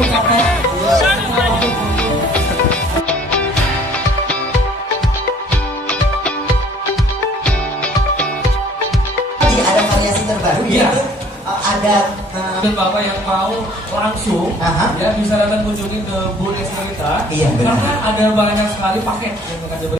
Ada variasi terbaru yaitu ada Bapak yang mau langsung ya bisa datang kunjungi ke booth kita. Iya, benar. Karena ada banyak sekali paket yang akan